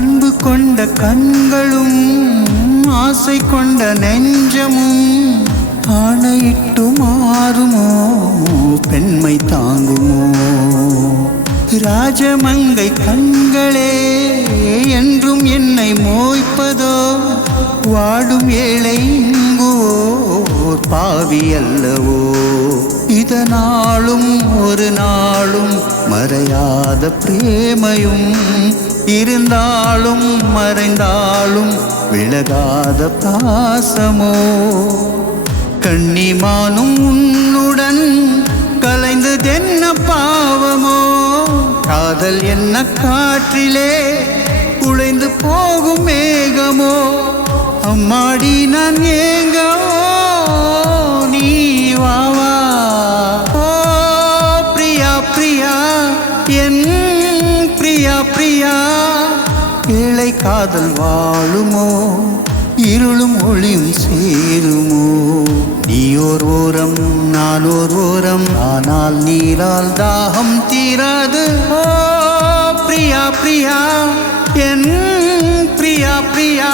அன்பு கொண்ட கண்களும் ஆசை கொண்ட நெஞ்சமும் ஆணையிட்டு மாறுமோ பெண்மை தாங்குமோ ராஜமங்கை கண்களே என்றும் என்னை மோய்ப்பதோ வாடும் ஏழை இங்குவோர் பாவி அல்லவோ இதனாலும் ஒரு நாளும் மறையாத பிரேமையும் இருந்தாலும் மறைந்தாலும் விலகாத பாசமோ கண்ணிமானும் உன்னுடன் கலைந்ததென்ன பாவமோ காதல் என்ன காற்றிலே உழைந்து போகும் மேகமோ அம்மாடி நான் ஏங்கவோ நீ வாவா ஓ பிரியா பிரியா என் பிரியா பிரியா ஏழை காதல் வாழுமோ இருளும் ஒளியும் சேருமோ நீயோர் ஓரம் நானோர் ஓரம் ஆனால் நீரால் தாகம் தீராது ஓ பிரியா பிரியா என் பிரியா பிரியா